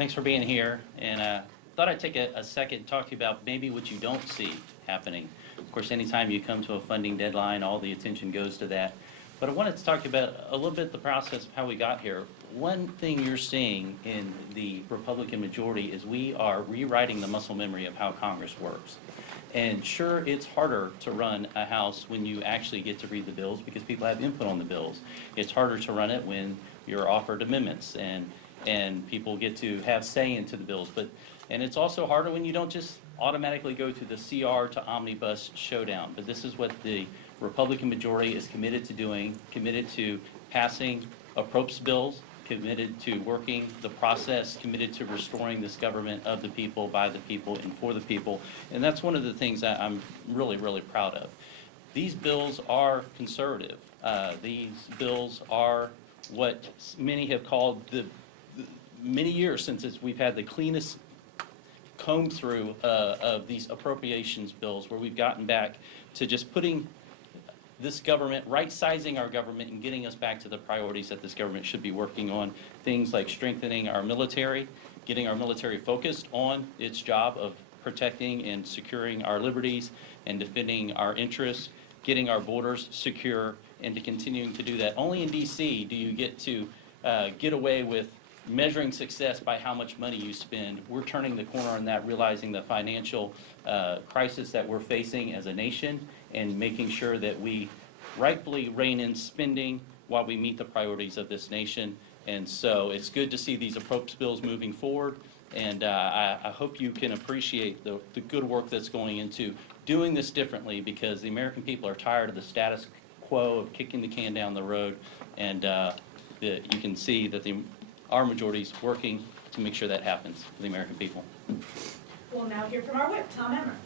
Thanks for being here, and thought I'd take a second to talk to you about maybe what you don't see happening. Of course, anytime you come to a funding deadline, all the attention goes to that. But I wanted to talk about a little bit the process of how we got here. One thing you're seeing in the Republican majority is we are rewriting the muscle memory of how Congress works. And sure, it's harder to run a House when you actually get to read the bills because people have input on the bills. It's harder to run it when you're offered amendments and people get to have say into the bills. And it's also harder when you don't just automatically go to the CR to omnibus showdown. But this is what the Republican majority is committed to doing, committed to passing appropriate bills, committed to working the process, committed to restoring this government of the people, by the people, and for the people. And that's one of the things that I'm really, really proud of. These bills are conservative. These bills are what many have called the many years since we've had the cleanest comb through of these appropriations bills, where we've gotten back to just putting this government, right-sizing our government and getting us back to the priorities that this government should be working on. Things like strengthening our military, getting our military focused on its job of protecting and securing our liberties and defending our interests, getting our borders secure, and to continuing to do that. Only in D.C. do you get to get away with measuring success by how much money you spend. We're turning the corner on that, realizing the financial crisis that we're facing as a nation and making sure that we rightfully rein in spending while we meet the priorities of this nation. And so it's good to see these appropriate bills moving forward. And I hope you can appreciate the good work that's going into doing this differently, because the American people are tired of the status quo of kicking the can down the road. And you can see that our majority is working to make sure that happens for the American people. We'll now hear from our whip, Tom Emmer.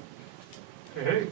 Hey,